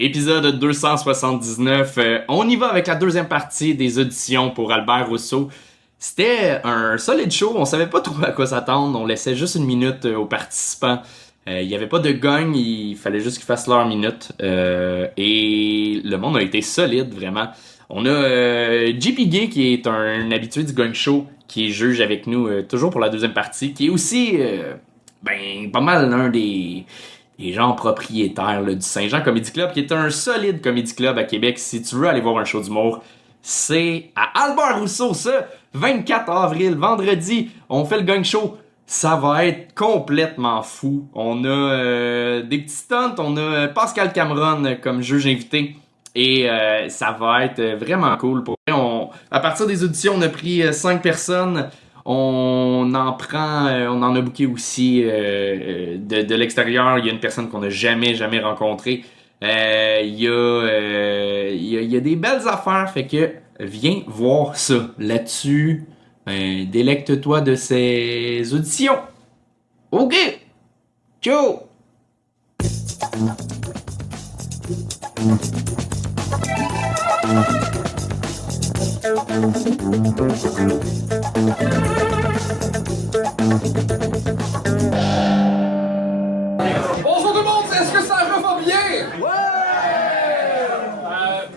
Épisode 279. On y va avec la deuxième partie des auditions pour Albert Rousseau. C'était un solide show, on savait pas trop à quoi s'attendre, on laissait juste une minute aux participants. Il y avait pas de gagne, il fallait juste qu'ils fassent leur minute. Et le monde a été solide, vraiment. On a JP Gay, qui est un habitué du Gang Show, qui est juge avec nous toujours pour la deuxième partie, qui est aussi pas mal l'un des gens propriétaires là, du Saint-Jean Comedy Club, qui est un solide comedy club à Québec. Si tu veux aller voir un show d'humour, c'est à Albert Rousseau, ça, 24 avril, vendredi, on fait le Gang Show. Ça va être complètement fou. On a des petits stunts, on a Pascal Cameron comme juge invité. Et ça va être vraiment cool. À partir des auditions, on a pris 5 personnes. On en a booké aussi de l'extérieur. Il y a une personne qu'on n'a jamais rencontrée. Il y a des belles affaires, fait que viens voir ça. Là-dessus, délecte-toi de ces auditions. OK! Ciao! Bonjour tout le monde, est-ce que ça va bien? Ouais!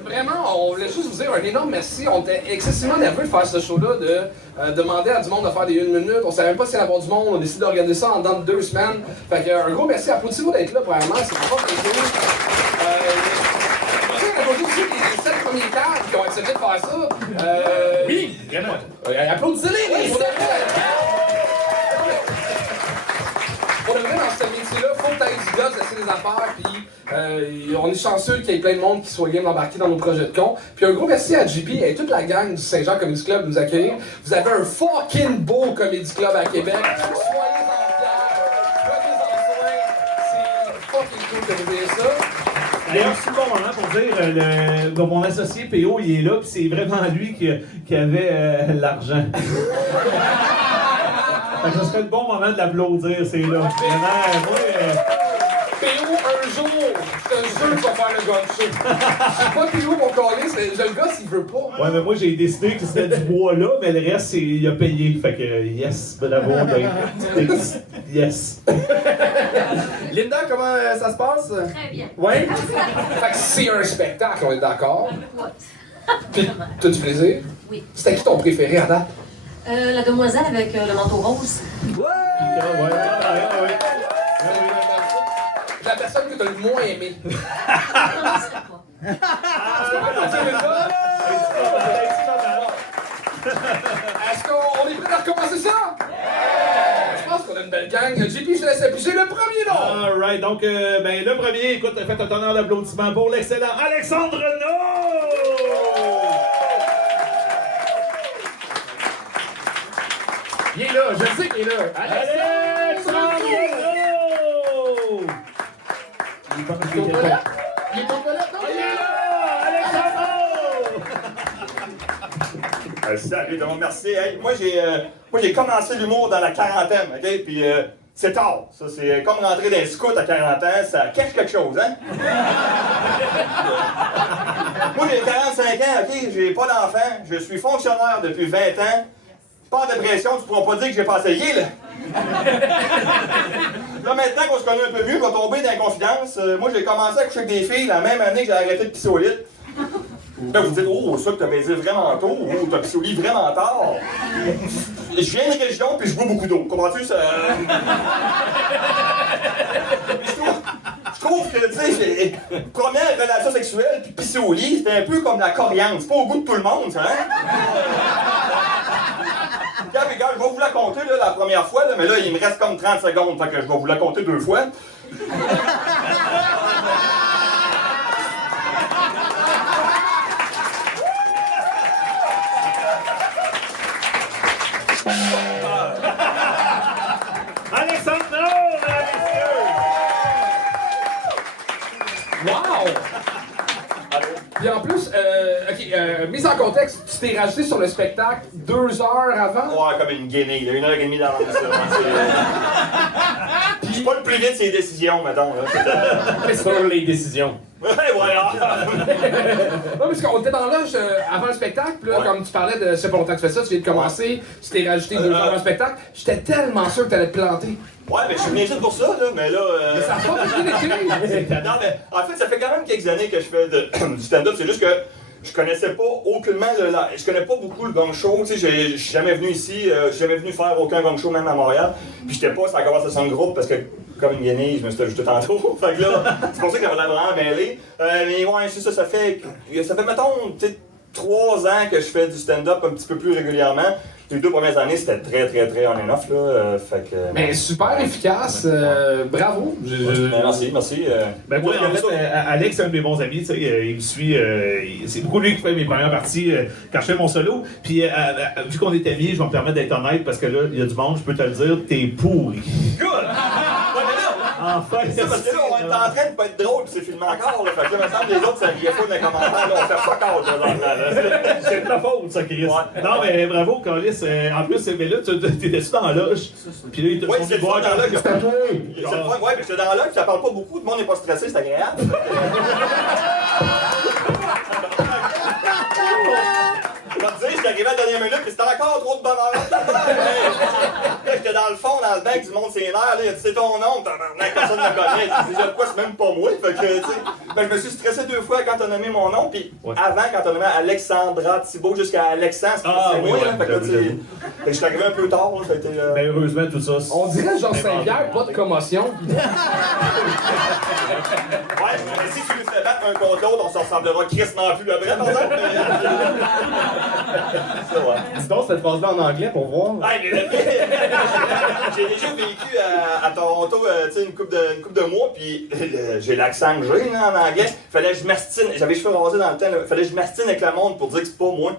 Vraiment, on voulait juste vous dire un énorme merci. On était excessivement nerveux de faire ce show-là, de demander à du monde de faire des 1 minute. On savait même pas s'il y allait avoir du monde, on a décidé d'organiser ça en dedans de 2 semaines. Fait que un gros merci, applaudissez-vous d'être là, premièrement, c'est pas plaisir. On a aussi les 7 premiers cadres qui ont accepté de faire ça. Oui, vraiment. Applaudissez-les! Pour le vrai, dans ce métier-là, faut que t'aies du gars, d'essayer des affaires, puis on est chanceux qu'il y ait plein de monde qui soit game d'embarquer dans nos projets de con. Puis un gros merci à JP et toute la gang du Saint-Jean Comedy Club de nous accueillir. Vous avez un fucking beau Comedy Club à Québec. Soyez-en fiers, prenez-en soin. C'est fucking cool que vous ayez ça. D'ailleurs, c'est le bon moment pour dire, mon associé PO, il est là, puis c'est vraiment lui qui avait l'argent. Fait que ça serait le bon moment de l'applaudir, c'est là. Vraiment, moi... PO, un jour, je te jure que tu vas faire le gun show. C'est pas PO mon collé, c'est le gars s'il veut pas. Ouais, mais moi j'ai décidé que c'était du bois là, mais le reste, il a payé. Fait que yes, bravo. Yes. Linda, comment ça se passe? Très bien. Ouais? Fait que c'est un spectacle, on est d'accord? Ouais. Puis, t'as du plaisir? Oui. C'était qui ton préféré à date? La demoiselle avec le manteau rose. Ouais. La personne que t'as le moins aimé. Je ne sais pas. Est-ce qu'on est prêt à recommencer ça? Je pense qu'on a une belle gang. JP, je te laisse afficher le premier nom. Alright, donc, le premier, écoute, faites un tonnerre d'applaudissements pour l'excellent Alexandre No! Il est là, je sais qu'il est là. Alexandre No! Il est pas Il est aux toilettes? Il est aux toilettes? Non, Il est là! Alexandre! Salut, tout le monde, merci. Hey, moi, j'ai commencé l'humour dans la quarantaine, OK? Puis c'est tard. Ça, c'est comme rentrer dans les scouts à 40 ans, ça cache quelque chose, hein? Moi, j'ai 45 ans, OK? J'ai pas d'enfant. Je suis fonctionnaire depuis 20 ans. Pas de pression, tu pourras pas dire que j'ai pas essayé, là. Là, maintenant qu'on se connaît un peu mieux, qu'on va tomber dans la confidence, moi, j'ai commencé à coucher avec des filles la même année que j'ai arrêté de pisser au lit. Là, vous dites, oh, ça que t'as baisé vraiment tôt, ou t'as pissé au lit vraiment tard. Je viens de région, puis je bois beaucoup d'eau. Comprends-tu, ça? Je trouve que, tu sais, première relation sexuelle, puis pisser au lit, c'était un peu comme la coriandre. C'est pas au goût de tout le monde, ça, hein? Regarde, je vais vous la compter là, la première fois, là, mais là, il me reste comme 30 secondes, fait que je vais vous la compter 2 fois. Alexandre No, mesdames et messieurs! Wow! Puis en plus, mise en contexte, tu t'es rajouté sur le spectacle 2 heures avant? Ouais, comme une guinée, là, 1h30 d'avance. Je suis pas le plus vite ses décisions, mettons. Là. Sur les décisions. Ouais, Non, parce qu'on était dans la loge avant le spectacle, puis là, Ouais. comme tu parlais de c'est pas longtemps que tu fais ça, tu viens de commencer, tu t'es rajouté 2 jours avant le spectacle, j'étais tellement sûr que t'allais te planter. Ouais, mais je suis venu ici pour ça, là, mais là... Mais ça a pas bien été. Non, mais en fait, ça fait quand même quelques années que je fais du stand-up, c'est juste que je connaissais pas aucunement je connais pas beaucoup le gong show, tu sais, je suis jamais venu ici, je suis jamais venu faire aucun gong show, même à Montréal, puis j'étais pas sur la conversation de groupe parce que, comme une guenille, je me suis ajouté tantôt, fait que là, c'est pour ça que j'avais l'air vraiment mêlé, mais ouais, c'est ça, ça fait, mettons, tu sais, 3 ans que je fais du stand-up un petit peu plus régulièrement. Les 2 premières années, c'était très on and off, là, fait que... Mais super efficace, bravo. Merci. Ben moi, en fait, Alex, c'est un de mes bons amis, tu sais, il me suit, c'est beaucoup lui qui fait mes premières parties quand je fais mon solo. Puis, vu qu'on est amis, je vais me permettre d'être honnête parce que là, il y a du monde, je peux te le dire, t'es pourri. Good! Ouais, mais là, Enfin, c'est ça, parce que là, on est en train de pas être drôle pis c'est filmé encore, là. Fait que là, me semble les autres, ça riait pas dans les commentaires, là, on fait fuck out, là. c'est de ta faute, ça, Chris. Ouais. Non, mais bravo, Carlis. En plus, mais là, t'étais-tu dans la loge? Puis là, ils te Ouais, sont c'est dit, le fun boire dans la loge. C'est à toi. C'est le fun, ouais, mais j'étais dans là, pis ça parle pas beaucoup, tout le monde n'est pas stressé, c'est agréable. Je vais te dire, j'étais arrivé à la dernière minute, pis c'était encore trop de bonheur. Là, j'étais dans le fond, dans le banc, du monde c'est nerfs, là, il a dit c'est ton nom, personne ne me connaît. Je disais quoi, c'est même pas moi. Fait que, tu sais, ben, je me suis stressé 2 fois quand t'as nommé mon nom, puis avant, quand t'as nommé Alexandra Thibault jusqu'à Alexandre, c'est moi, là. Fait que là, tu sais, fait que j'étais arrivé un peu tard, là, ça a été. Ben, heureusement, tout ça. On dirait genre Saint-Pierre, pas de commotion. Ouais, mais si tu lui fais battre un contre l'autre, on se ressemblera crissement plus après, par exemple. Ça, ouais. Dis donc cette phrase-là en anglais pour voir. Hey, mais j'ai déjà vécu à Toronto, tu sais, une couple de mois, puis j'ai l'accent que j'ai là, en anglais. Fallait que je m'astine, j'avais les cheveux rasés dans le temps, là. Fallait que je m'astine avec le monde pour dire que c'est pas moi.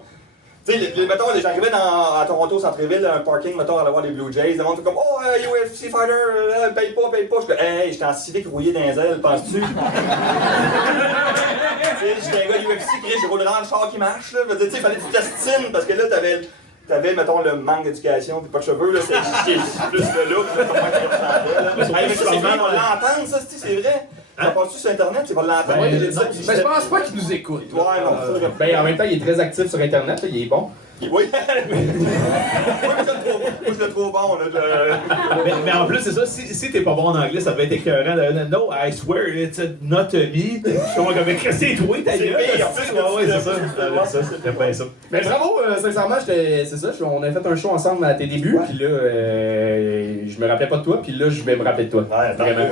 Tu sais, mettons, j'arrivais à Toronto, centre-ville, un parking, mettons, à aller voir les Blue Jays, le monde fait comme oh, UFC fighter, paye pas. Je dis hey, j'étais en civique rouillé dans les ailes, penses-tu? Tu sais, j'étais un gars UFC, Chris, j'ai roulé dans le char qui marche, là. Je veux dire, tu sais, fallait que tu t'astines parce que là, t'avais, mettons, le manque d'éducation pis pas de cheveux, là, c'est plus le look, là, comment il ressemblait, là. Hey, mais ça, c'est vrai, on l'entend, ça, c'est vrai. Ça passe-tu sur Internet, tu vas l'entendre. Ouais, J'ai dit ça, mais je pense pas qu'il nous écoute. Ouais, non, ça, Ben en même temps, il est très actif sur Internet, là, il est bon. oui. Moi, je le trouve bon, là. Mais en plus, c'est ça, si t'es pas bon en anglais, ça devait être écœurant. No, I swear, it's not me. Je suis comme, c'est toi, ta C'est gueule. pire, en plus, Ouais, c'est ça. ouais. C'était bien ça. Mais bravo, sincèrement, c'est ça, on a fait un show ensemble à tes débuts, puis là, je me rappelais pas de toi, puis là, je vais me rappeler de toi. Ouais, Vraiment.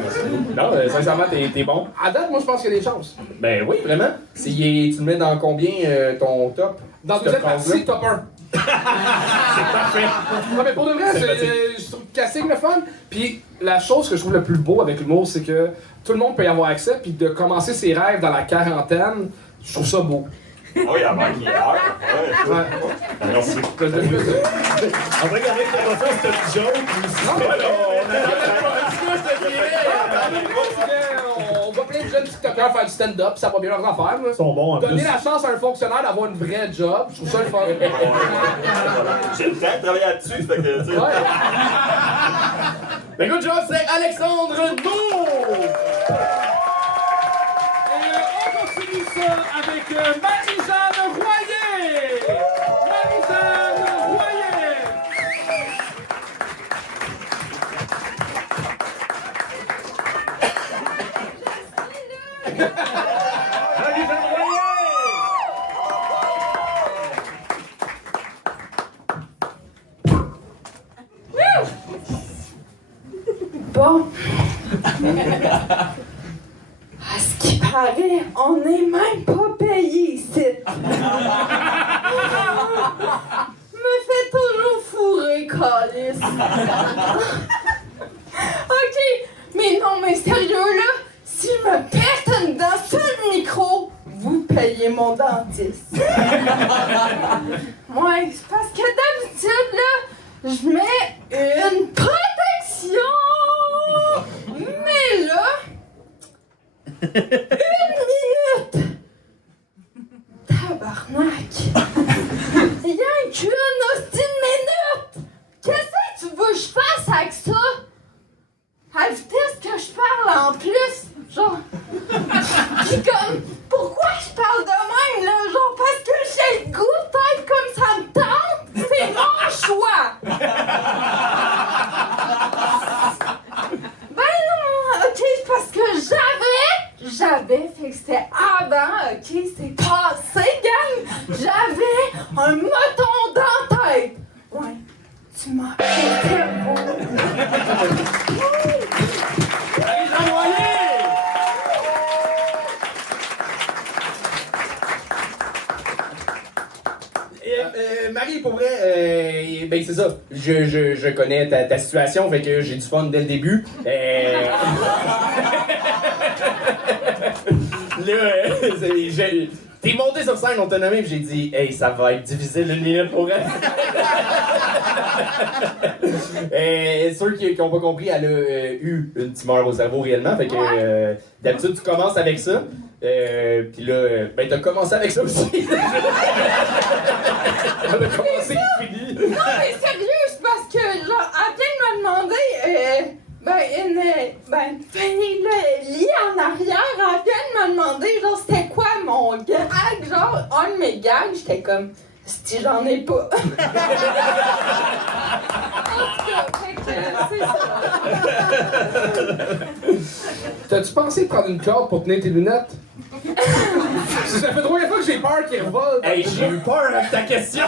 Non, sincèrement, t'es bon. À date, moi, je pense qu'il y a des chances. Ben oui, vraiment. Tu le mets dans combien ton top? Dans cette deuxième phrase-là? partie, top 1. C'est parfait. Non, mais pour de vrai, je trouve casting le fun. Puis la chose que je trouve le plus beau avec l'humour, c'est que tout le monde peut y avoir accès. Puis de commencer ses rêves dans la quarantaine, je trouve ça beau. Oui, avant qu'il y ait heure. Ouais. Ouais. Merci. Plus de- plus de- En vrai, regardez, c'est pas ça, c'est une joke. On voit plein de jeunes TikTokers faire du stand-up, ça va bien leurs affaires. Là. Ils sont bons en Donner plus. la chance à un fonctionnaire d'avoir une vraie job, je trouve ça le fun. J'ai le temps de travailler là-dessus, fait que, tu sais. Ouais. Ben good job, c'est Alexandre Beau! Et on continue ça avec Marie-Jeanne Royer! Marie-Jeanne Royer! Marie-Jeanne Royer! Bon. À ce qui paraît, on n'est même pas payé ici. Me fait toujours fourrer, Calice. Ok, mais non, mais sérieux là, si je me pète une dent sur le micro, vous payez mon dentiste. Ouais, c'est parce que d'habitude là, je mets une protection. Mais là, 1 minute! Tabarnak! Rien qu'une hostie de minute! Qu'est-ce que tu veux que je fasse avec ça? À la vitesse que je parle en plus! Genre. Pis comme. que c'était avant, ok? C'est passé, gang! J'avais un mouton dans la tête! Ouais, tu m'as interrompu. Marie-Jean Noyer! Marie, pour vrai, ben c'est ça. Je connais ta situation, fait que j'ai du fun dès le début. T'es monté sur scène, on t'a nommé, pis j'ai dit, hey, ça va être difficile une minute pour elle. Ceux qui n'ont pas compris, elle a eu une tumeur au cerveau réellement, fait que d'habitude tu commences avec ça. Pis là, ben t'as commencé avec ça aussi. Elle a commencé et fini. Non, mais sérieux, c'est parce que, genre, elle vient de me demander, le lit en arrière, elle vient de me demander, genre, c'était quoi mon gag, genre, un de mes gags, j'étais comme, si j'en ai pas. En tout cas, fait que, c'est ça. T'as-tu pensé prendre une corde pour tenir tes lunettes? Ça fait 3 fois que j'ai peur qu'ils revolent. Hey, j'ai eu peur avec ta question.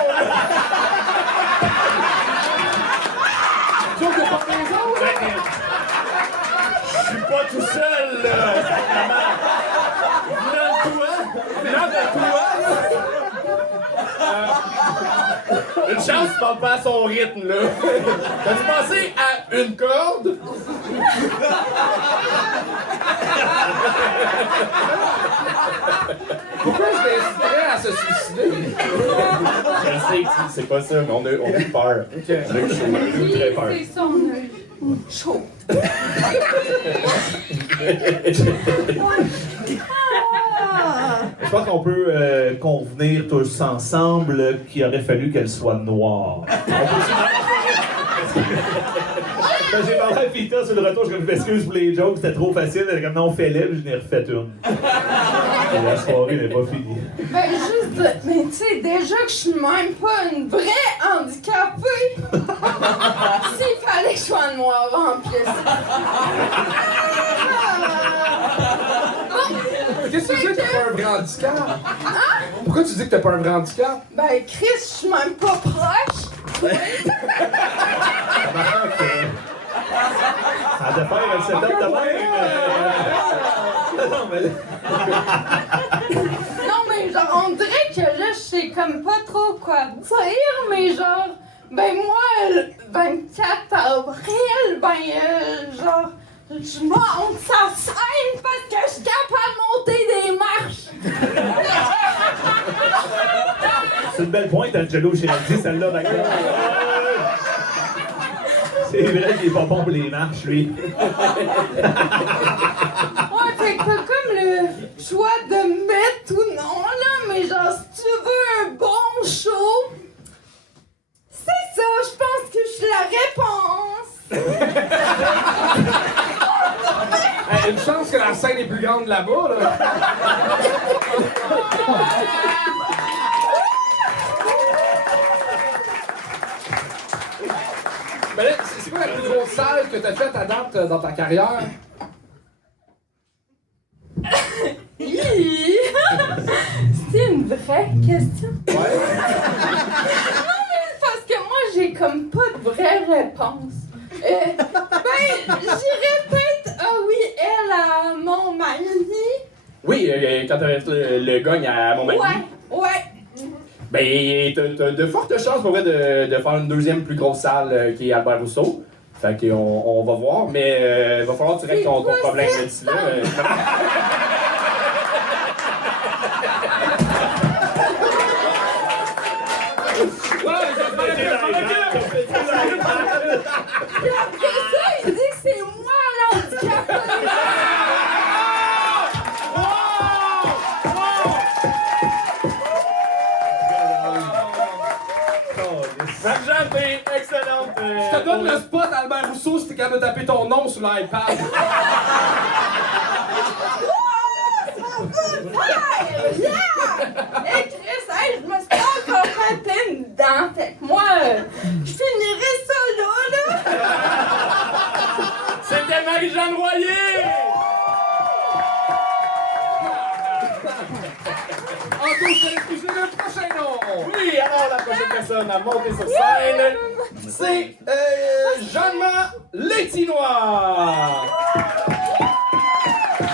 Tu vois que t'as pas raison, là? Je suis pas tout seul, là! Venant de toi! Une chance, tu parles pas à son rythme, là. T'as-tu pensé à une corde? Pourquoi je l'inciterais à se suicider? Je sais que c'est pas ça, mais on a eu peur. Ok. On a eu très peur. C'est son œil. Chaud. Je pense qu'on peut convenir tous ensemble qu'il aurait fallu qu'elle soit noire. Quand j'ai parlé à Pita sur le retour, je m'excuse pour les jokes, c'était trop facile. Elle est comme non, fais-les, puis je n'ai refait une. Et la soirée n'est pas finie. Ben, juste, mais tu sais, déjà que je suis même pas une vraie handicapée. S'il fallait que je sois noire en plus. Qu'est-ce que tu dis que t'as pas un vrai handicap? Pourquoi tu dis que t'as pas un vrai handicap? Ben, Chris, je suis même pas proche. Ça a de faire un setup de même. Non, mais Non, mais genre, on dirait que là, je sais comme pas trop quoi dire, mais genre, ben moi, le 24 avril, genre, je monte sa scène parce que je suis capable de monter des marches. c'est une belle pointe, Angelo Giraldi, celle-là, d'accord? C'est vrai qu'il est pas bon pour les marches, lui. Ouais, fait que t'as comme le choix de mettre ou non, là, mais genre, si tu veux un bon show, c'est ça, je pense que je suis la réponse. Hey, une chance que la scène est plus grande là-bas, là. Mais là, c'est quoi la plus grosse salle que t'as faite à date dans ta carrière? C'est une vraie question. Ouais. Non, mais c'est parce que moi, j'ai comme pas de vraie réponse. Ben, j'irais peut-être, oui, elle à Montmagny. Oui, quand t'avais fait le gagne à Montmagny. Ouais. Ben, t'as de fortes chances pour vrai de faire une deuxième plus grosse salle qui est Albert Rousseau. Fait qu'on va voir, mais va falloir que tu règles ton problème d'ici là. Après ça, il dit que c'est moi l'handicapé. Marie-Jean, t'es excellente! Je te donne le spot, Albert Rousseau, si t'es capable de taper ton nom sur l'iPad. Yeah! Hey Chris, hey, je me suis pas encore frappé une dent, fait que moi, je finirai ça là. C'était Marie-Jean Noyer! Anto, je te laisse pousser le prochain nom! Oui, alors la prochaine personne à monter sur scène, c'est Jeanne-Ma Létinois.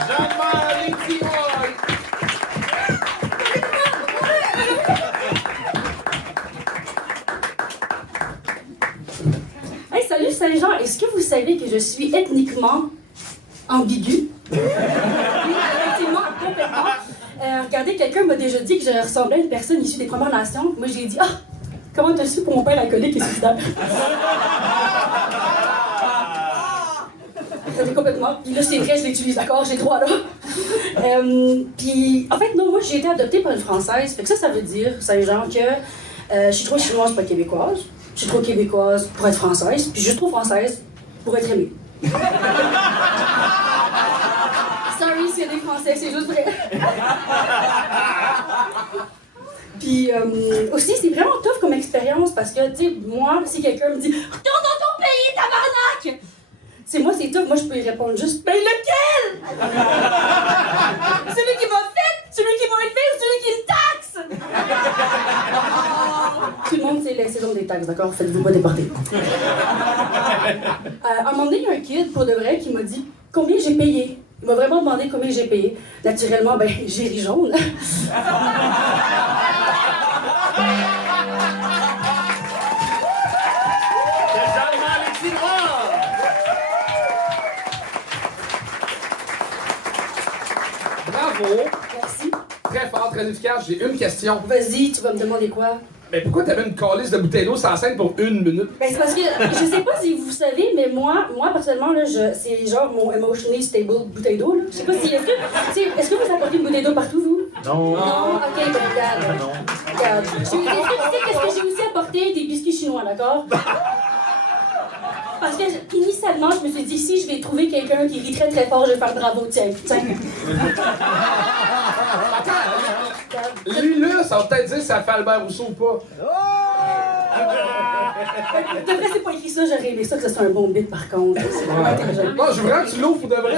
Jeanne-Ma Létinois! Hey, salut Saint-Jean, est-ce que vous savez que je suis ethniquement ambiguë? Oui, effectivement, complètement. Regardez, quelqu'un m'a déjà dit que je ressemblais à une personne issue des Premières Nations. Moi, j'ai dit, comment t'as su pour mon père alcoolique et suicidaire? Regardez, complètement. Puis là, c'est vrai, je l'utilise, d'accord? J'ai le droit, là. Puis, en fait, non, moi, j'ai été adoptée par une Française. Fait que ça veut dire, Saint-Jean, que je suis trop chinoise pour être québécoise. Je suis trop québécoise pour être française. Puis, je suis trop française pour être aimée. Sorry s'il y a des Français, c'est juste vrai. Puis aussi, c'est vraiment tough comme expérience parce que, tu sais, moi, si quelqu'un me dit « Retourne dans ton pays, tabarnak! » C'est moi, c'est tough. Moi, je peux y répondre juste « Ben lequel? Celui qui m'a fait? Celui qui m'a élevé ou celui qui me taxe? » Tout le monde, c'est la saison des taxes, d'accord? Faites-vous pas déporter. À un moment donné, il y a un kid, pour de vrai, qui m'a dit « Combien j'ai payé? » Il m'a vraiment demandé combien j'ai payé. Naturellement, ben, j'ai ri jaune. Bravo! Merci. Très fort, très efficace. J'ai une question. Vas-y, tu vas me demander quoi? Mais pourquoi t'avais une calice de bouteille d'eau sur la scène pour 1 minute? Ben, c'est parce que, je sais pas si vous savez, mais moi personnellement, là, c'est genre mon emotionally stable bouteille d'eau, là. Je sais pas si, est-ce que vous apportez une bouteille d'eau partout, vous? Non. Non? Ok, ben, regarde. Non. Regarde. Est-ce que tu sais qu'est-ce que j'ai aussi apporté? Des biscuits chinois, d'accord? Parce que, initialement, je me suis dit, si je vais trouver quelqu'un qui rit très très fort, je vais faire bravo, tiens. Lui, là, ça va peut-être dire si ça fait Albert Rousseau ou pas. De vrai, c'est pas écrit ça, j'aurais aimé ça que ce soit un bon bit par contre. C'est vraiment intelligent. Non, je veux vraiment que tu l'ouvres pour de vrai.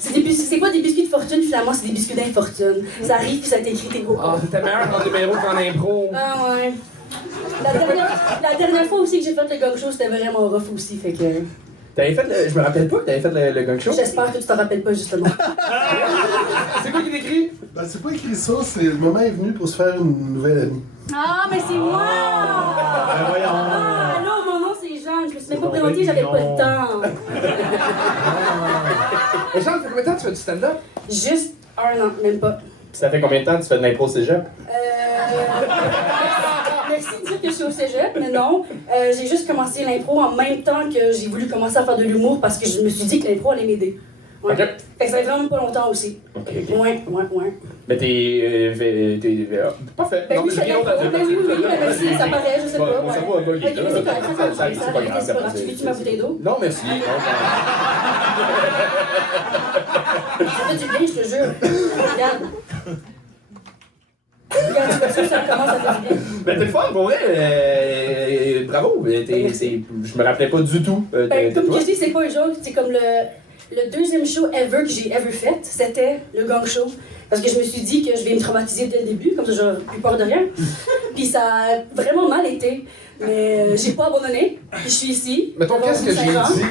C'est pas des biscuits de fortune, finalement, c'est des biscuits d'infortune. Ça arrive puis ça t'écrit tes gros. Ah, t'es meilleur en numéro qu'en impro. Ah ouais. La dernière fois aussi que j'ai fait le gang show, c'était vraiment rough aussi, fait que... T'avais fait le... Je me rappelle pas que t'avais fait le gang show. J'espère que tu t'en rappelles pas, justement. C'est quoi qui l'écrit? Ben, c'est pas écrit ça, c'est le moment est venu pour se faire une nouvelle amie. Ah, mais c'est moi! Ben voyons. Ah, allô, mon nom c'est Jeanne, je me suis même pas présentée, j'avais pas le temps. Et Jean, ça fait combien de temps que tu fais du stand-up? Juste 1 an, même pas. Ça fait combien de temps que tu fais de l'impro cégep? Merci de dire que je suis au cégep, mais non. J'ai juste commencé l'impro en même temps que j'ai voulu commencer à faire de l'humour parce que je me suis dit que l'impro allait m'aider. Ouais. Ok. Fait que ça fait vraiment pas longtemps aussi. Ok. Ouais. Mais t'es parfait. Ben Non, oui, j'ai c'est rien d'autre à dire. oui, merci, ça paraît, je sais pas. Mon cerveau a Ok, bugué. mais c'est correct, ça C'est pas grave. c'est pas grave. Tu veux-tu ma bouteille d'eau? Non, merci. Ça fait du bien, je te jure. Regarde. Regarde, tu vois ça, ça commence à faire du bien. Ben t'es le fun, pour vrai. Bravo. Je me rappelais pas du tout. Ben, comme je dis, c'est pas un joke, c'est comme le deuxième show ever que j'ai ever fait, c'était le gang show. Parce que je me suis dit que je vais me traumatiser dès le début, comme ça j'aurais plus peur de rien. Puis ça a vraiment mal été. Mais j'ai pas abandonné, puis je suis ici. Mettons, qu'est-ce que j'ai dit?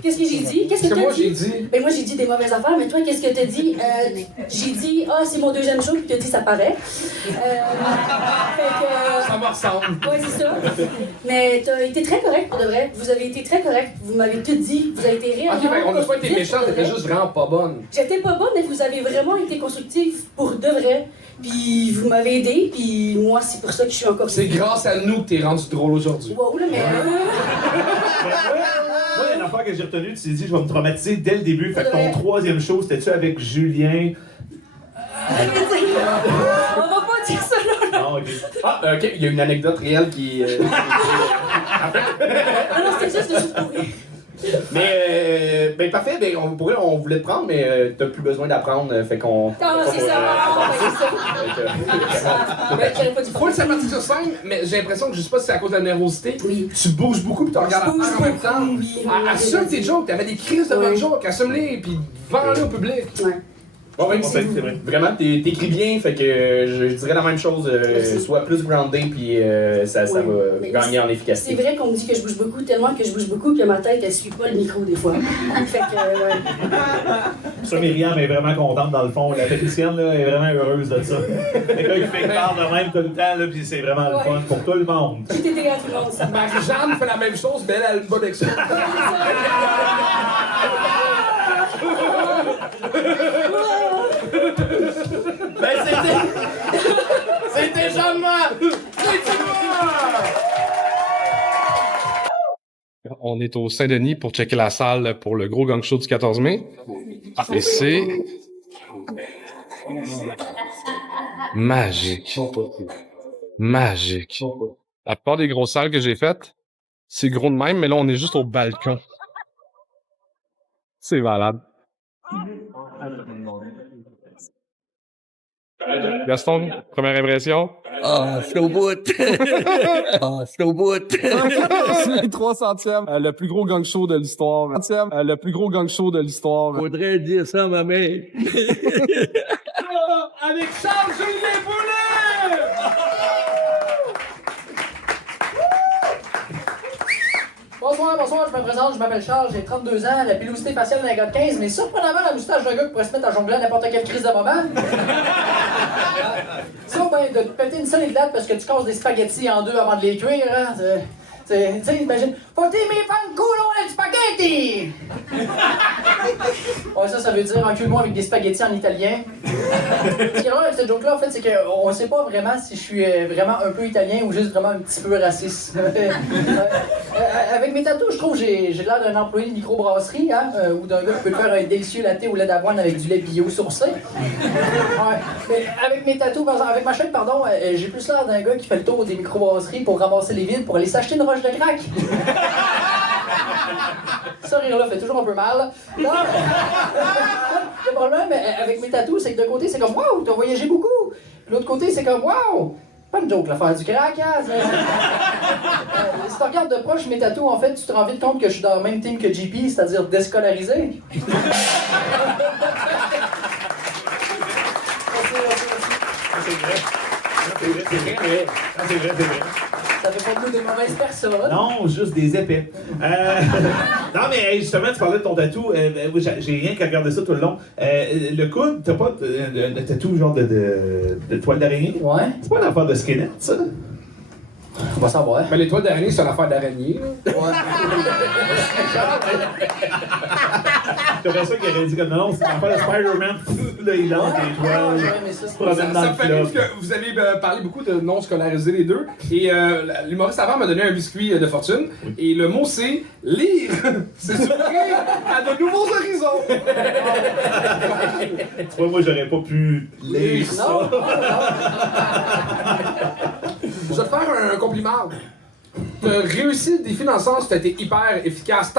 Qu'est-ce que j'ai dit? Qu'est-ce que moi t'as j'ai dit? dit? Ben moi j'ai dit des mauvaises affaires, mais toi qu'est-ce que t'as dit? J'ai dit, c'est mon deuxième show, puis t'as dit ça paraît. Fait que... Ça me ressemble. Ouais, c'est ça. Mais t'as été très correct pour de vrai. Vous avez été très correct. Vous m'avez tout dit. Vous avez été réellement. Ok, ben on n'a pas été constructif méchants, pour de t'étais vrai. juste vraiment pas bonne. J'étais pas bonne, mais vous avez vraiment été constructif pour de vrai. Puis vous m'avez aidé, puis moi c'est pour ça que je suis encore C'est ici. grâce à nous que t'es rendu drôle aujourd'hui. Wow, là, mais. Moi, il y a une affaire que j'ai retenue, tu t'es dit, je vais me traumatiser dès le début. Fait que Ouais. ton troisième show, c'était-tu avec Julien? On va pas dire ça là. Non, ok. Ah, ok, il y a une anecdote réelle qui. Ah non, c'était juste de juste pour rire. Mais, ben parfait, ben, on voulait te prendre, mais t'as plus besoin d'apprendre, fait qu'on. Ah, c'est ça, j'aurais pas dû Faut le sympathique sur scène, mais j'ai l'impression que je sais pas si c'est à cause de la nervosité. Oui. Tu bouges beaucoup pis tu regardes Je la face en même temps. bouge beaucoup, oui. Assume tes jokes, t'avais des crises de bonnes Oui. jokes, assume-les pis vends-les au public. Ouais. Ouais, C'est vrai. Vraiment, t'écris bien, fait que je dirais la même chose, soit plus groundé, puis ça va Mais gagner en C'est efficacité. vrai qu'on me dit que je bouge beaucoup, tellement que je bouge beaucoup que ma tête, elle suit pas le micro des fois. Fait que, ouais. Ça, Myriam est vraiment contente dans le fond. La technicienne là, est vraiment heureuse de ça. Quelqu'un qui fait parle de même tout le temps, là, puis c'est vraiment le fun pour tout le monde. Tout était à tout le monde, ça marche. Marie-Jeanne fait la même chose, mais elle a une bonne excuse. Ben c'était Jean-Marc! On est au Saint-Denis pour checker la salle pour le gros gang show du 14 mai. Et c'est magique. Magique. La plupart des grosses salles que j'ai faites, c'est gros de même, mais là, on est juste au balcon. C'est malade. Gaston, première impression? Ah, c'est au bout! Ah, c'est au bout! Les 3 centièmes, le plus gros gang show de l'histoire. Le plus gros gang show de l'histoire. Faudrait dire ça à ma mère. Avec Charles-Julien Boulet! Bonsoir, je me présente, je m'appelle Charles, j'ai 32 ans, la pilosité faciale d'un gars de 15, mais surprenamment la moustache d'un gars qui pourrait se mettre à jongler à n'importe quelle crise de moment. Ça, ben, de te péter une solide latte parce que tu casses des spaghettis en deux avant de les cuire, hein. Tu sais, imagine, faut t'aimer fan culo del spaghetti! Ouais, ça veut dire encule-moi avec des spaghettis en italien. Ce qui est drôle avec cette joke-là, en fait, c'est qu'on sait pas vraiment si je suis vraiment un peu italien ou juste vraiment un petit peu raciste. Avec mes tatous, je trouve que j'ai l'air d'un employé de microbrasserie, hein, ou d'un gars qui peut te faire un délicieux latte au lait d'avoine avec du lait bio sourcé. Ouais. Mais avec mes tatous, avec ma chaîne, pardon, j'ai plus l'air d'un gars qui fait le tour des microbrasseries pour ramasser les vides pour aller s'acheter une roche de crack. Ça, rire-là fait toujours un peu mal. Non, le problème avec mes tatous, c'est que d'un côté, c'est comme « Wow, t'as voyagé beaucoup! » L'autre côté, c'est comme « Wow! » Pas une joke, l'affaire du crack, hein? Si tu regardes de proche mes tatous, en fait, tu te rends vite compte que je suis dans le même team que JP, c'est-à-dire déscolarisé. C'est vrai. Ça fait pas de nous des mauvaises personnes. Non, juste des épais. Non, mais hey, justement, tu parlais de ton tatou. Moi, j'ai rien qu'à regarder ça tout le long. Le coude, t'as pas de tatou genre de toile d'araignée? Ouais. C'est pas une affaire de squelette, ça? On va savoir. Mais les toiles d'araignée, c'est une affaire d'araignée. Ouais. T'aurais ça qui aurait dit comme non, c'est une affaire de Spider-Man. Là, il lance des toiles. Ça, promène dans Ça le me fait rire fleuve. parce que vous avez parlé beaucoup de non scolarisés les deux. Et l'humoriste avant m'a donné un biscuit de fortune. Et le mot c'est lire. C'est s'ouvrir à de nouveaux horizons. Tu vois, moi, j'aurais pas pu lire ça. Non. Je vais te faire un compliment. T'as réussi le défi dans le sens que t'as été hyper efficace,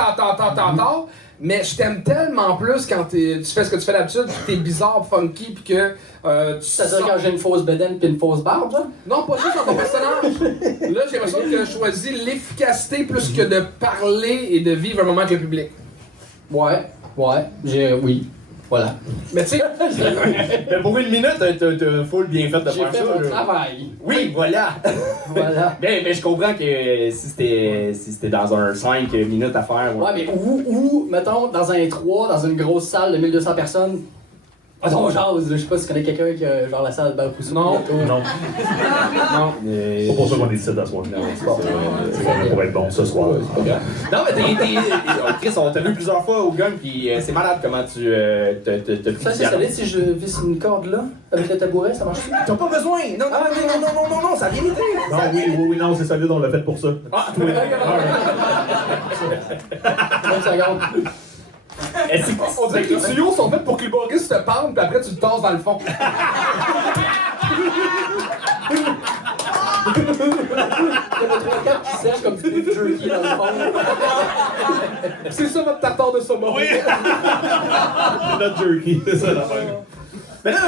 mais je t'aime tellement plus quand tu fais ce que tu fais d'habitude, puis t'es bizarre, funky, puis que tu C'est-à-dire quand j'ai une fausse bedaine pis une fausse barbe, genre? Non, pas juste dans ton personnage. Là, j'ai l'impression que tu as choisi l'efficacité plus que de parler et de vivre un moment avec le public. Oui. Voilà. Mais tu sais, pour une minute, t'as full bien fait de J'ai faire fait ça. mon là. travail. Oui, voilà. Voilà. Mais je comprends que si c'était dans un 5 minutes à faire. Ouais, mais où, mettons, dans un 3, dans une grosse salle de 1200 personnes, attends, jase, je sais pas si tu connais quelqu'un qui a genre la salle de Balrousseau. Non. bientôt. Non. Non. C'est pour ça qu'on est ici d'asseoir. C'est pour être bon ce soir. Non, mais Chris, on t'a vu plusieurs fois au gun, pis c'est malade comment tu t'as pris Ça, du c'est piano. solide si je visse une corde là, avec le tabouret, ça marche-tu? T'as pas besoin! Non, ça a bien été! Non, oui, non, c'est solide, on l'a fait pour ça. Ah, 30 secondes. On dirait que les tuyaux sont faits pour que l'humoriste te pende, puis après tu le tasses dans le fond. Il y en a 3-4 qui sèchent comme du beef jerky dans le fond. C'est ça votre tartare de saumon. Oui! Notre jerky, c'est ça l'affaire. Mais là,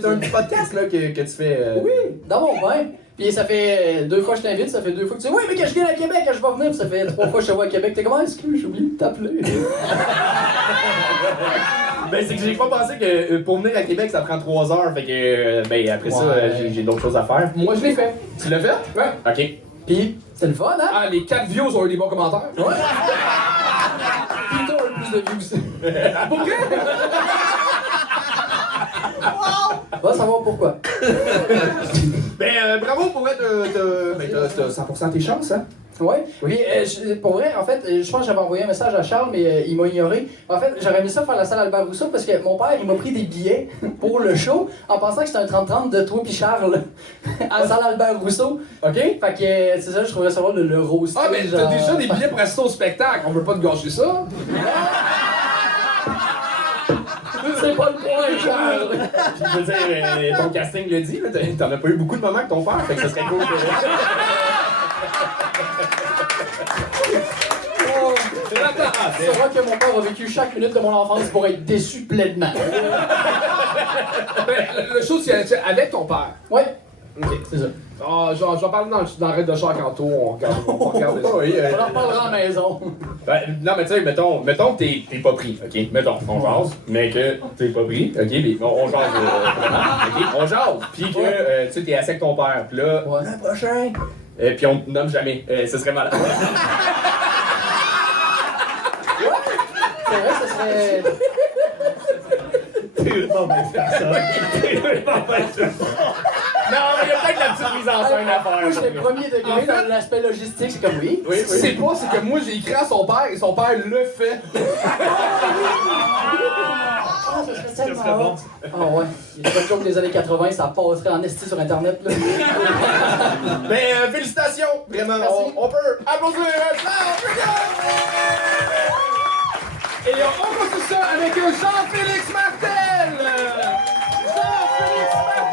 t'as un petit podcast là, que tu fais. Oui, dans mon coin. Puis ça fait 2 fois que je t'invite, ça fait 2 fois que tu dis oui, mais que je viens à Québec, que je vais venir. Puis ça fait 3 fois que je te vois à Québec. T'es comment est-ce que j'ai oublié de t'appeler? Ben, c'est que j'ai pas pensé que pour venir à Québec, ça prend 3 heures. Fait que, ben, après ça, j'ai d'autres choses à faire. Moi, je l'ai fait. Tu l'as fait? Ouais. Ok. Pis, c'est le fun, hein? Ah, les 4 views ont eu des bons commentaires. Ouais. Pis t'as eu plus de views. Pour vrai? Va savoir pourquoi. Ben, bravo pour être. Ben, t'as 100% tes chances, hein? Ouais. Oui. Pour vrai, en fait, je pense que j'avais envoyé un message à Charles, mais il m'a ignoré. En fait, j'aurais aimé ça faire la salle Albert Rousseau parce que mon père, il m'a pris des billets pour le show en pensant que c'était un 30-30 de toi pis Charles à la salle Albert Rousseau. OK? Fait que, c'est ça, je trouverais ça voir le roaster. Ah, mais t'as déjà des billets pour assister au spectacle. On veut pas te gâcher ça. C'est pas le point, Charles. Je veux dire, ton casting le dit, là, t'en as pas eu beaucoup de moments avec ton père, fait que ça serait cool que. C'est vrai que mon père a vécu chaque minute de mon enfance pour être déçu pleinement. Ben, le show, c'est avec ton père. Ouais. Ok, c'est ça. Ah, je vais parler dans le raid de char tantôt. On regarde ça. Oui, On en reparlera à la maison. Ben, non, mais tu sais, mettons que t'es pas pris, ok? Mettons, on jase, mais que t'es pas pris, ok? Mais on jase, ok? On jase, pis que, tu sais, t'es assis avec ton père, pis là, Le prochain. pis on te nomme jamais, ce serait malade. C'est vrai, ça serait. T'es une mauvaise personne. T'es une mauvaise personne. Non, mais il y a peut-être la petite mise en scène à faire. Moi, j'étais premier degré dans l'aspect logistique, c'est comme oui. Ce que c'est pas, c'est que moi j'ai écrit à son père et son père le fait. Ah, ça serait tellement serait bon. hot. Ah ouais. Il y a pas de joke des années 80, ça passerait en esti sur Internet, là. Mais félicitations, vraiment, on peut applaudir Et on continue ça avec Jean-Félix Martel! Jean-Félix Martel!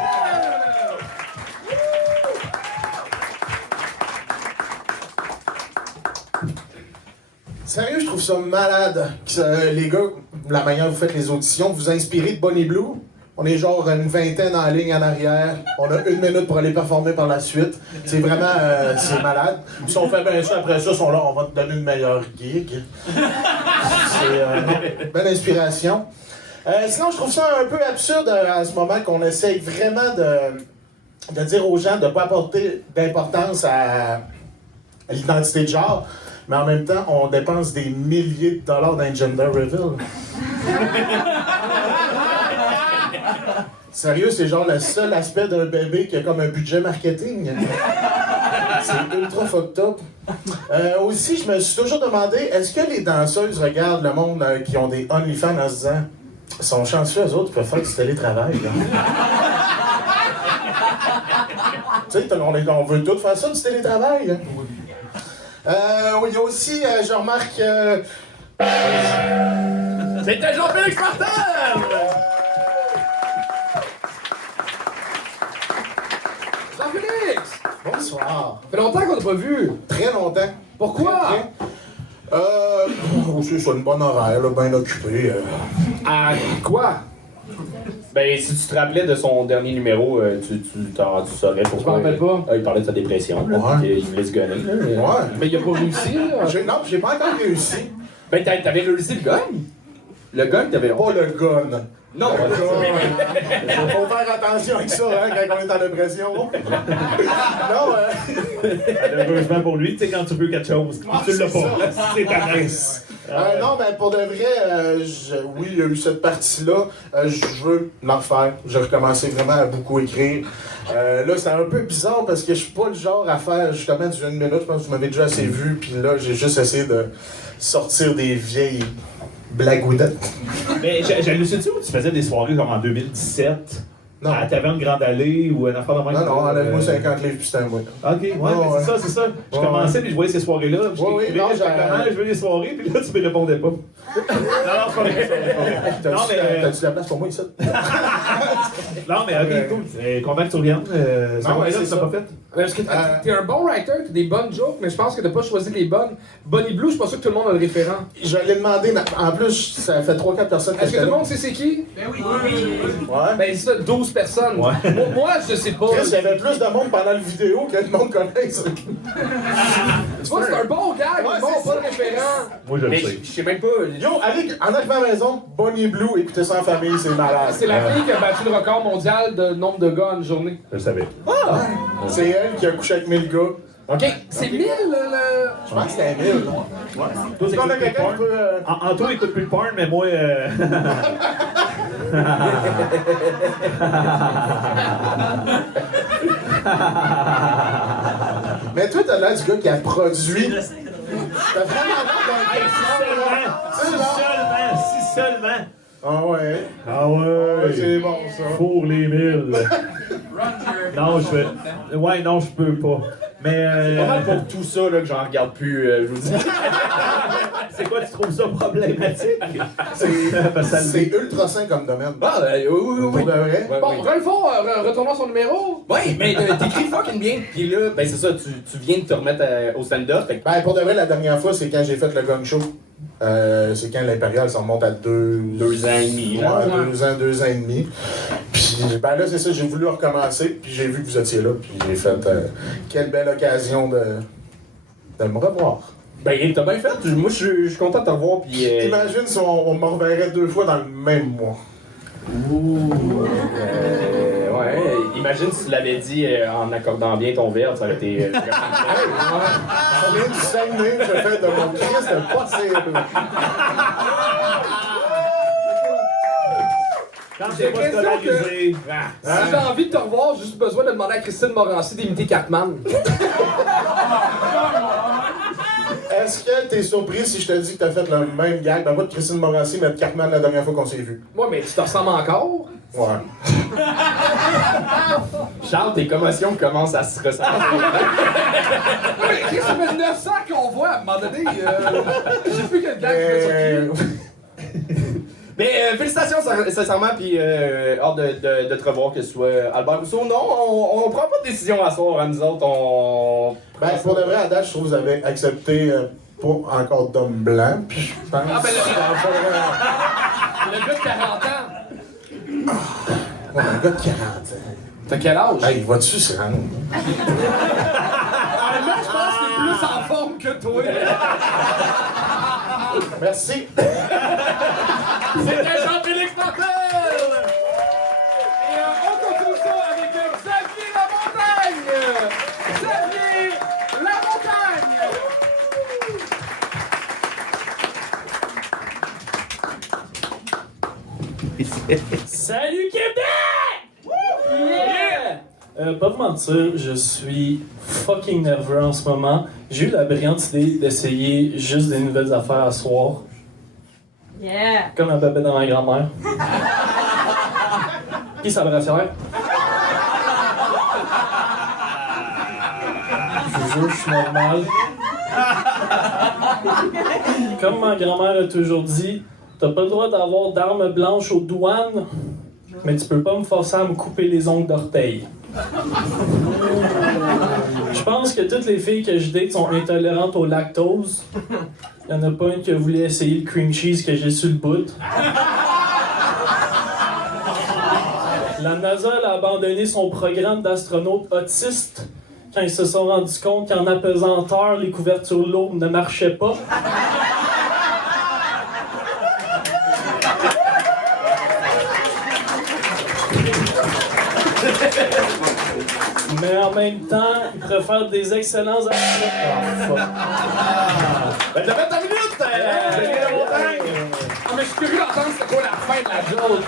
Sérieux, je trouve ça malade que les gars, la manière dont vous faites les auditions, vous inspirez de Bonnie Blue. On est genre une vingtaine en ligne en arrière. On a 1 minute pour aller performer par la suite. C'est vraiment... c'est malade. Si on fait bien ça, après ça, ils sont là, on va te donner une meilleure gig. C'est belle inspiration. Sinon, je trouve ça un peu absurde à ce moment qu'on essaye vraiment de dire aux gens de ne pas apporter d'importance à l'identité de genre, mais en même temps, on dépense des milliers de dollars dans gender reveal. Sérieux, c'est genre le seul aspect d'un bébé qui a comme un budget marketing. C'est ultra fucked up. Aussi, je me suis toujours demandé, est-ce que les danseuses regardent le monde qui ont des OnlyFans en se disant, ils sont chanceux, eux autres, ils peuvent faire du télétravail. Tu sais, on veut tous faire ça, du télétravail. Là. Oui, il y a aussi, je remarque... C'était Jean-Félix Martel! Jean-Félix! Bonsoir. Ça fait longtemps qu'on t'a pas vu. Très longtemps. Pourquoi? C'est une bonne horaire, là, bien occupé. Ah, quoi? Ben, si tu te rappelais de son dernier numéro, tu saurais pourquoi. Je m'en rappelle pas. Il parlait de sa dépression, là, Ouais. qu'il voulait se gonner. Là, Ouais. Mais il a pas réussi, là. Non, j'ai pas encore réussi. Ben, t'avais réussi le gun? Le gun, t'avais... Pas le gun. Non, Faut faire attention avec ça, hein, quand on est en dépression. Non, Malheureusement pour lui, tu sais, quand tu veux quelque chose, tu l'as pas. C'est ta mince. non, ben pour de vrai, oui, il y a eu cette partie-là. Je veux l'en refaire. J'ai recommencé vraiment à beaucoup écrire. Là, c'est un peu bizarre parce que je suis pas le genre à faire justement du 1 minute. Je pense que vous m'avez déjà assez vu. Puis là, j'ai juste essayé de sortir des vieilles blagounettes. Mais j'hallucine-tu où tu faisais des soirées comme en 2017? Non. À la Taverne Grande Allée ou un affaire de même? Non, enlève-moi 50 livres puis c'est un mois. Ok, ouais, mais c'est ça. Je commençais puis je voyais ces soirées-là. Puis Oui, je je veux des soirées, puis là, tu me répondais pas. Non, c'est pas vrai. T'as-tu la place pour moi ici? Non, mais ok, cool. Content que tu reviennes. c'est ça. Pas fait? Parce que t'es un bon writer, t'as des bonnes jokes, mais je pense que t'as pas choisi les bonnes. Bonnie Blue, je suis pas sûr que tout le monde a le référent. Je l'ai demandé, mais en plus, ça fait 3-4 personnes Est-ce que tout le monde sait c'est qui? Ben oui. Ouais. Ben c'est ça, 12 personnes. Ouais. Moi, je sais pas. Chris, il y avait plus de monde pendant la vidéo que de monde connaisse. Tu vois, c'est un bon gag, Ouais, bon, c'est pas ça. de référent. Moi, je le Mais sais. je sais même pas. Yo, allez, en arrivant à la maison, Bonnie Blue, écoutez ça en famille, c'est malade. C'est la fille qui a battu le record mondial de nombre de gars en une journée. Je le savais. C'est elle qui a couché avec 1000 gars. OK, c'est 1000 le... Je pense que c'était 1000, non? Toi, Est-ce qu'on a quelqu'un qui peut... Anto écoute plus le porn, mais moi. Mais toi, t'as l'air du gars qui a produit. T'as vraiment l'air Si seulement. Ah ouais. Ah ouais. C'est bon, ça. Pour les 1000. Non, je fais. Ouais, non, je peux pas. Mais. C'est pas mal pour tout ça là, que j'en regarde plus, je vous dis. C'est quoi, tu trouves ça problématique? C'est ultra sain comme domaine. Ah, oui. Pour de vrai? Ouais, Bon, oui. Rolfo, retournons son numéro. Ouais, mais t'écris fucking bien. Puis là, ben c'est ça, tu viens de te remettre au stand-up. Fait que Ben, pour de vrai, la dernière fois, c'est quand j'ai fait le Gong Show. C'est quand l'Impérial, ça remonte à 2 2 ans et demi. Ouais, là. 2 ans et demi. Puis, ben là, c'est ça, j'ai voulu recommencer, puis j'ai vu que vous étiez là, puis j'ai fait quelle belle occasion de me revoir. Ben, t'as bien fait. Moi, je suis content de te revoir. Puis. Imagine si on me reverrait 2 fois dans le même mois. Ouais, imagine si tu l'avais dit en accordant bien ton verbe, ça aurait été vraiment. On vient du Saguenay, je fais de mon Christ possible. Quand J'ai c'est pas l'impression scolarisé. Si j'ai envie de te revoir, j'ai juste besoin de demander à Christine Morancy d'imiter Catman. Est-ce que t'es surpris si je te dis que t'as fait le même gag? Ben, pas de Christine Morancy, mais de Cartman la dernière fois qu'on s'est vu. Ouais, mais tu te ressembles encore? Ouais. Charles, tes commotions commencent à se ressembler. Ouais, Chris, ça fait 900 qu'on voit à un moment donné. J'ai plus quel gag qui fait sur qui. Mais félicitations sincèrement, puis hâte de te revoir, que ce soit Albert Rousseau. Non, on prend pas de décision à soir, à nous autres, on... Ben, pour de vrai, à date, je trouve que vous avez accepté pas encore d'homme blanc, puis je pense... Ah, ben le gars de 40 ans. Ouais, un gars de 40 ans. T'as quel âge? Hey, vas-tu se rendre? Là, je pense qu'il est plus en forme que toi. Merci. C'était Jean-Félix Martel! Et on continue ça avec Xavier Lamontagne! Xavier Lamontagne! Salut Québec! Yeah! Pas vous mentir, je suis fucking nerveux en ce moment. J'ai eu la brillante idée d'essayer juste des nouvelles affaires à soir. Yeah! Comme un bébé dans ma grand-mère. Qui ça brassière? Je vous jure, je suis normal. Comme ma grand-mère a toujours dit, t'as pas le droit d'avoir d'armes blanches aux douanes, mais tu peux pas me forcer à me couper les ongles d'orteil. Je pense que toutes les filles que je date sont intolérantes au lactose. Il y en a pas une qui a voulu essayer le cream cheese que j'ai sur le bout. La NASA a abandonné son programme d'astronautes autistes quand ils se sont rendus compte qu'en apesanteur, les couvertures lourdes ne marchaient pas. Mais en même temps, ils préfèrent des excellents astronautes. Ben, t'as fait ta minute, Ah, mais je suis curieux d'entendre c'est quoi la fin de la joke.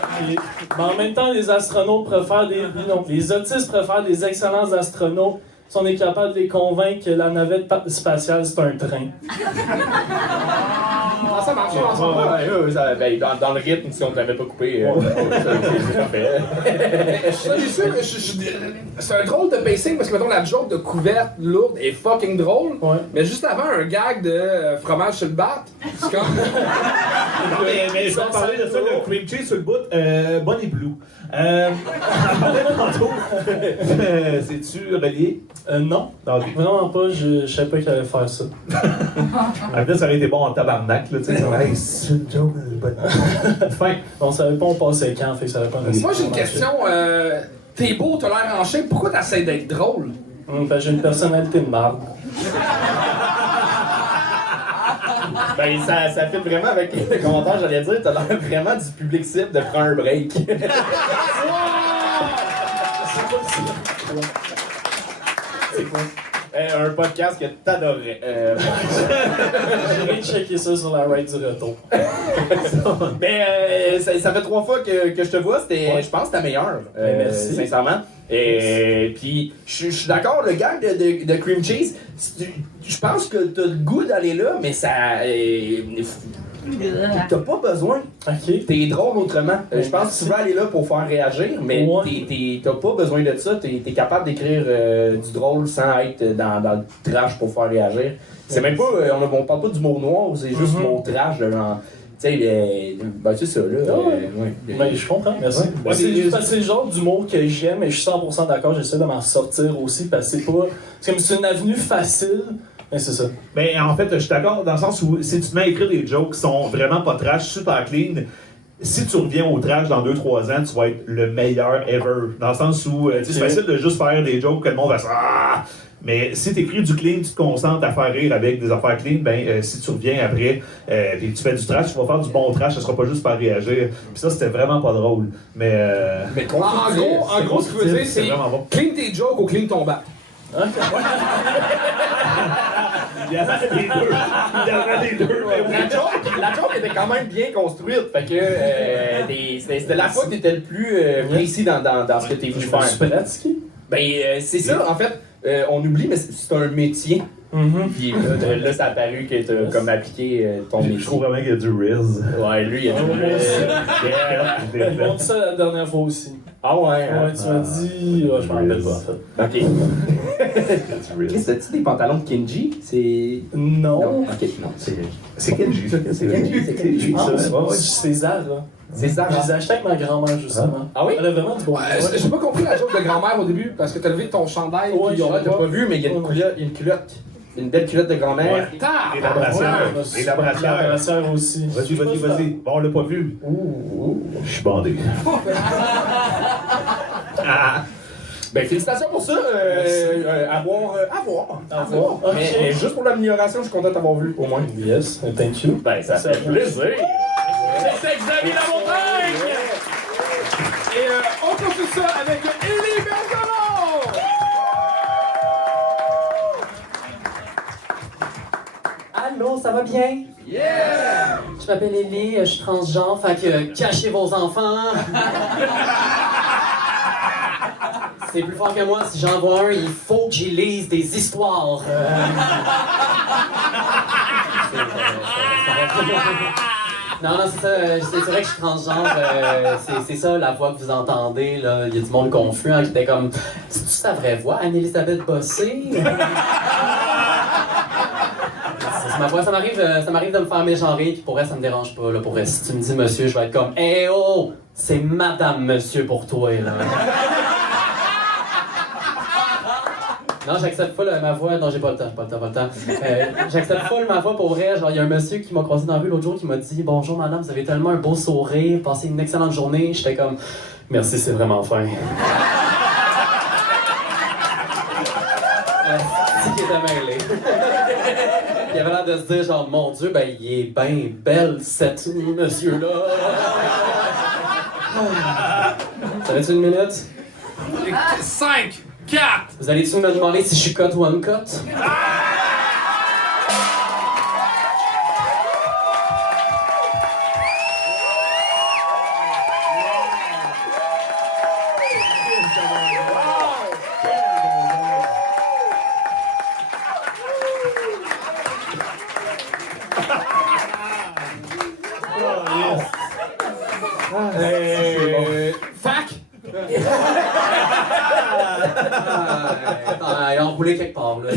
Mais en même temps, les astronautes préfèrent des... Non, les autistes préfèrent des excellents astronautes si on est capable de les convaincre que la navette spatiale, c'est un train. Ah, ça marche ensemble. Ben, dans le rythme, si on t'avait pas coupé, c'est parfait. C'est un drôle de pacing parce que, mettons, la joke de couverte lourde est fucking drôle. Ouais. Mais juste avant, un gag de fromage sur le bat, c'est comme. Mais je vais en parler de ça, le cream cheese sur le bout. Bonnie Blue. On parlait tantôt. C'est-tu relié? Non. Non, Vraiment pas, je savais pas qu'il allait faire ça. Après, ça aurait été bon en tabarnak, là, tu sais. Hey, c'est une joke, fin. On savait pas on passait quand, fait que ça avait pas Moi, j'ai une question. T'es beau, t'as l'air en shape, pourquoi t'essaies d'être drôle? J'ai une personnalité de marde. Ben, ça fit vraiment avec le commentaire, j'allais dire. T'as l'air vraiment du public cible de prendre un break. C'est quoi? Un podcast que t'adorais. J'irai checker ça sur la ride du retour. Mais ça fait 3 fois que je te vois, je pense que c'était meilleur. Merci. Sincèrement. Et puis, je suis d'accord, le gag de cream cheese, je pense que t'as le goût d'aller là, mais ça. T'as pas besoin. Ok. T'es drôle autrement. Je pense que tu veux aller là pour faire réagir, mais t'as pas besoin de ça. T'es capable d'écrire du drôle sans être dans le trash pour faire réagir. C'est même pas. On parle pas d'humour noir, c'est juste du mot trash, genre. Tu sais, ben c'est ça, là. Ben, je comprends, merci. C'est le genre d'humour que j'aime et je suis 100% d'accord, j'essaie de m'en sortir aussi parce que c'est pas. C'est comme c'est une avenue facile. Mais c'est ça. Mais en fait, je suis d'accord dans le sens où si tu te mets à écrire des jokes qui sont vraiment pas trash, super clean, si tu reviens au trash dans 2-3 ans, tu vas être le meilleur ever. Dans le sens où c'est facile de juste faire des jokes que le monde va se mais si tu écris du clean, tu te concentres à faire rire avec des affaires clean, ben si tu reviens après et que tu fais du trash, tu vas faire du bon trash, ça sera pas juste faire réagir. Puis ça, c'était vraiment pas drôle. Mais en gros, ce que tu veux dire, c'est clean tes jokes ou clean ton bac. Il y en a des deux. La joke était quand même bien construite. Fait que c'était la fois que t'étais le plus précis dans ce que t'es venu faire. Tu pratiques? Ben, c'est ça, en fait. On oublie, mais c'est un métier. Puis là, ça a paru que t'as comme appliqué ton métier. Je trouve vraiment qu'il y a du Riz. Ouais, lui, il y a du Riz. On m'a dit ça la dernière fois aussi. Ah ouais? Ouais, tu m'as dit. Ouais, je m'en rappelle pas, en fait. Ok. C'est-tu des pantalons de Kenji? C'est. Non. Ok, non, c'est Kenji, ça. C'est Kenji, ça. C'est Zara, là. C'est ça. Je les ai achetés avec ma grand-mère, justement. Ah oui? Elle a vraiment du bon. J'ai pas compris la joke de grand-mère au début parce que t'as levé ton chandail. Ouais, puis t'as pas vu, mais il y a une culotte. Une belle culotte de grand-mère. Et la brassière. Et la brassière. La brassière aussi. Vas-y. Bon, on l'a pas vu. Je suis bandé. Ben, félicitations pour ça. À voir. Mais juste pour l'amélioration, je suis content de t'avoir vu, au moins. Yes, thank you. Ben, ça fait plaisir. C'est Xavier Lamontagne! Et on continue ça avec Élie Bergeron! Allô, ça va bien? Yeah! Je m'appelle Élie, je suis transgenre, fait que cachez vos enfants! C'est plus fort que moi, si j'en vois un, il faut que j'y lise des histoires. Non, c'est ça, c'est vrai que je suis transgenre, c'est ça la voix que vous entendez, là. Il y a du monde confus, hein, qui était comme « C'est-tu sa vraie voix, Anne-Elisabeth Bossé? » C'est ma voix, ça m'arrive de me faire mégenrer, puis pour vrai, ça me dérange pas, là, pour vrai. Si tu me dis monsieur, je vais être comme « Eh oh, c'est madame monsieur pour toi, là. » Non, j'accepte pas ma voix. Non, j'ai pas le temps. J'accepte pas ma voix pour vrai. Genre, il y a un monsieur qui m'a croisé dans la rue l'autre jour qui m'a dit « Bonjour madame, vous avez tellement un beau sourire, passez une excellente journée. » J'étais comme « Merci, c'est vraiment fin. » C'est qui était mêlé. Il avait l'air de se dire genre « Mon Dieu, ben il est ben belle cette monsieur-là. » Ça fait-tu une minute? 5, 4! Vous allez-tu me demander si je suis cut ou uncut? Fac! Enroulé quelque part, là.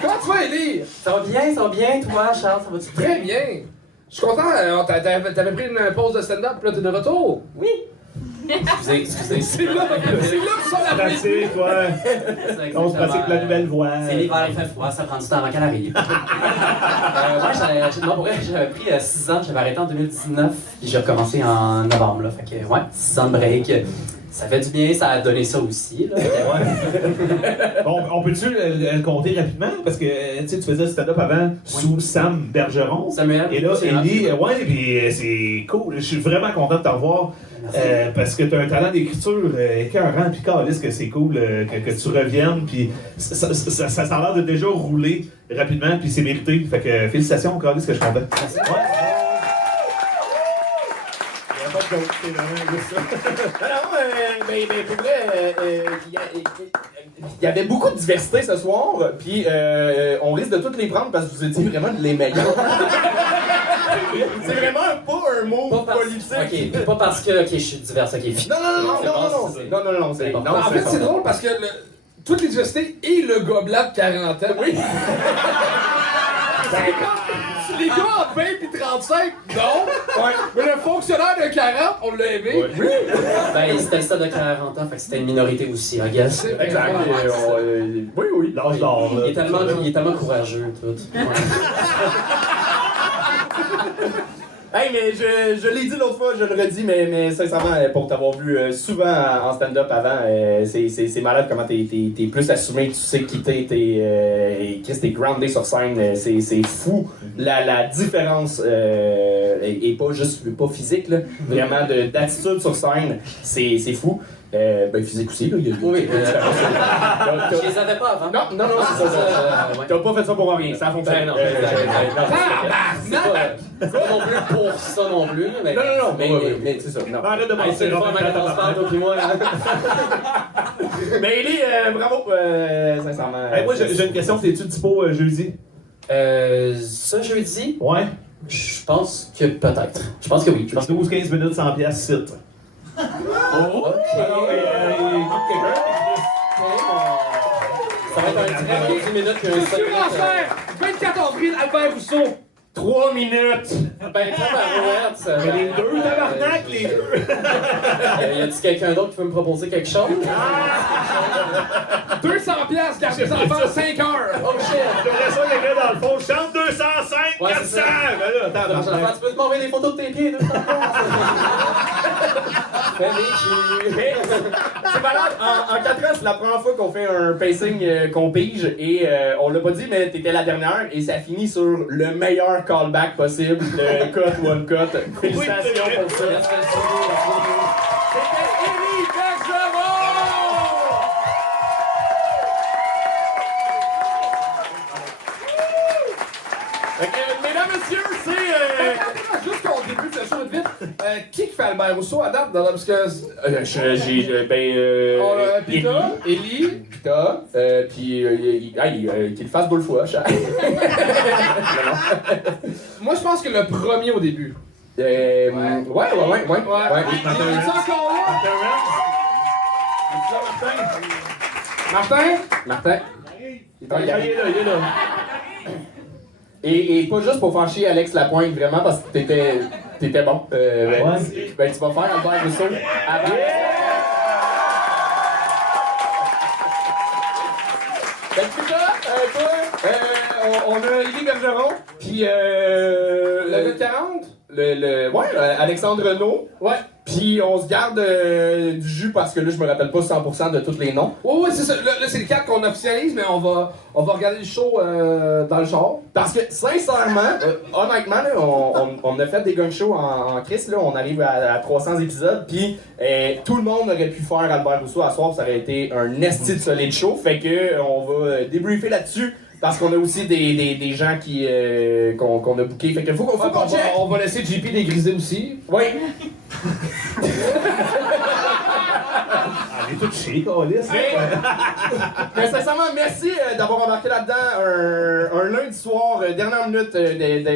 Comment tu vas, Élie? Ça va bien, toi, Charles, ça va-tu Très bien. Je suis content, t'avais pris une pause de stand-up, puis là t'es de retour. Oui. Excusez. C'est là que ça la pratique, ouais. On se pratique la nouvelle voix. C'est l'hiver, il fait froid, ça prend du temps avant qu'elle arrive. Non, pour vrai, j'avais pris 6 ans, j'avais arrêté en 2019, puis j'ai recommencé en novembre, là. Fait que, ouais, 6 ans de break. Ça fait du bien, ça a donné ça aussi. Là. Bon, on peut-tu le compter rapidement? Parce que tu faisais le stand-up avant sous Sam Bergeron. Samuel. Et là, Élie, ouais, puis c'est cool. Je suis vraiment content de te revoir. Parce que tu as un talent d'écriture écœurant, puis caliste que c'est cool que tu reviennes, puis ça a l'air de déjà rouler rapidement, puis c'est mérité. Fait que félicitations, caliste, que je suis content. Merci. Ouais. Non, mais pour vrai, il y avait beaucoup de diversité ce soir, puis on risque de toutes les prendre parce que vous étiez vraiment les meilleurs. C'est vraiment pas un mot politique. Ok, pas parce que je suis divers, ok. Non, c'est important. En fait, c'est drôle parce que toute les diversités et le gobelin de 40 ans. Oui. Les gars en 20 pis 35, non. Ouais. Mais le fonctionnaire de 40, on l'a aimé. Oui. Ben, c'était le stade de 40 ans, fait que c'était une minorité aussi, I guess. Exact. Oui. L'âge d'or. Il est tellement courageux, tout. Ouais. Hey, mais je l'ai dit l'autre fois, je le redis, mais sincèrement, pour t'avoir vu souvent en stand-up avant, c'est malade comment t'es plus assumé, tu sais qui t'es groundé sur scène, c'est fou. La différence est pas physique, là, vraiment d'attitude sur scène, c'est fou. Ben physique aussi, là. Oui. Je les avais pas avant. Non, c'est ça. T'as pas fait ça pour rien, ça a fonctionné. Non, c'est pas non plus pour ça non plus. Mais... Non, mais c'est ça. Non. Arrête de c'est le fun quand on se parle, toi pis moi. Mais Élie, bravo, sincèrement. Hey, moi, j'ai une question. T'es-tu dispo jeudi? Ça, jeudi? Ouais. Je pense que peut-être. Je pense que oui. 12-15 minutes, 100$ site. Ok. Ça va être un direct 10 minutes puis un 5 minutes. 24 avril, Albert Rousseau. 3 minutes! Ben, tabarouette, Mais les deux, tabarnak, les deux! Y a-t-il quelqu'un d'autre qui veut me proposer quelque chose? 200 piastres, car les enfants 5 heures. Oh shit! Je ferais ça, les gars, dans le fond. Je chante 205, Ouais, 400! c'est ça. Ben là, attends, Tu peux m'envoyer des photos de tes pieds, 200 C'est malade, en 4 ans, c'est la première fois qu'on fait un pacing qu'on pige et on l'a pas dit, mais t'étais la dernière et ça finit sur le meilleur callback possible, le cut, one cut. Félicitations pour ça. C'était Élie Bergeron! Mesdames, messieurs, c'est... Juste qu'on débute cette chose vite, qui fait Albert Rousseau à date? Parce que... Pita, Élie... Pita, puis qu'il le fasse 2 fois. Moi, je pense que le premier au début. Ouais. Il est encore là? Martin? Il est là. Et pas juste pour faire chier Alex Lapointe, vraiment, parce que t'étais bon. Ben, tu vas faire Albert Rousseau avant. Ben, toi, on a Élie Bergeron, puis Le 40? Ouais, Alexandre Renaud. Ouais. Puis on se garde du jus parce que là, je me rappelle pas 100% de tous les noms. Ouais, c'est ça. Là, c'est le 4 qu'on officialise, mais on va regarder le show dans le char. Parce que, sincèrement, honnêtement, là, on a fait des gun shows en Christ, là, on arrive à 300 épisodes, puis tout le monde aurait pu faire Albert Rousseau à soir, ça aurait été un esti de solide show, fait que on va débriefer là-dessus. Parce qu'on a aussi des gens qu'on a bookés. Fait qu'il faut qu'on check. On va laisser JP dégriser aussi. Oui. On est tous chiés, câlisse. Mais sincèrement, merci d'avoir embarqué là-dedans un lundi soir, dernière minute,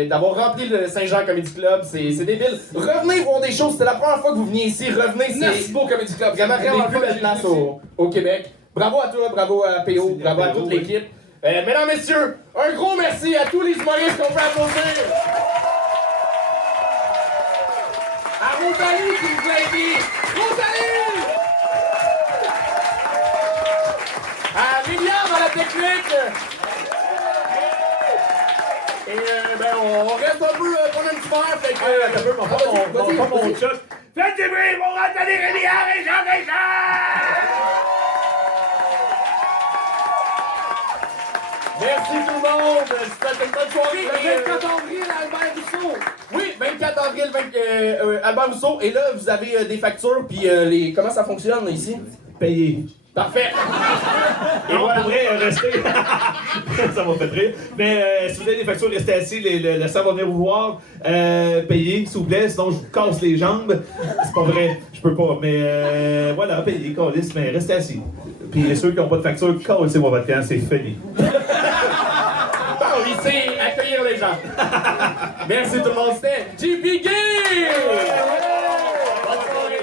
d'avoir rempli le Saint-Jean Comedy Club. C'est débile. Revenez voir des choses. C'était la première fois que vous veniez ici. Revenez. Merci beaucoup Comedy Club. Vraiment une plus belle place au Québec. Bravo à toi, bravo à PO, bravo à toute l'équipe. Mesdames, messieurs, un gros merci à tous les humoristes qu'on peut applaudir. À Rosalie qui nous l'a dit. Rosalie! À William à la technique. Et ben on reste un peu prendre un petit verre. Fait que... Mon choc. Faites du bruit pour Anthony Rémillard et Jean Deschamps! Merci tout le monde! C'était une bonne soirée! Le 24 avril, Albert Rousseau! Oui, 24 avril, Albert Rousseau. Et là, vous avez des factures, puis comment ça fonctionne ici? Payé. Parfait! Et on pourrait rester. Ça m'a fait rire. Mais si vous avez des factures, restez assis. Le staff va venir vous voir. Payez, s'il vous plaît, sinon je vous casse les jambes. C'est pas vrai, je peux pas. Mais voilà, payez, câlisse, mais restez assis. Puis ceux qui n'ont pas de facture, câlissez-moi votre camp, c'est fini. Bon, ici, accueillir les gens. Merci tout le monde, c'était JP Game! Bonne soirée!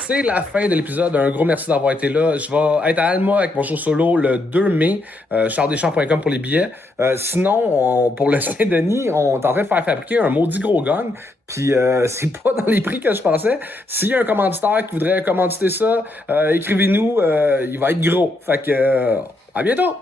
C'est la fin de l'épisode. Un gros merci d'avoir été là. Je vais être à Alma avec mon show solo le 2 mai. charlesdeschamps.com pour les billets. Sinon, pour le Saint-Denis, on est en train de faire fabriquer un maudit gros gang. Puis c'est pas dans les prix que je pensais. S'il y a un commanditaire qui voudrait commanditer ça, écrivez-nous. Il va être gros. Fait que à bientôt!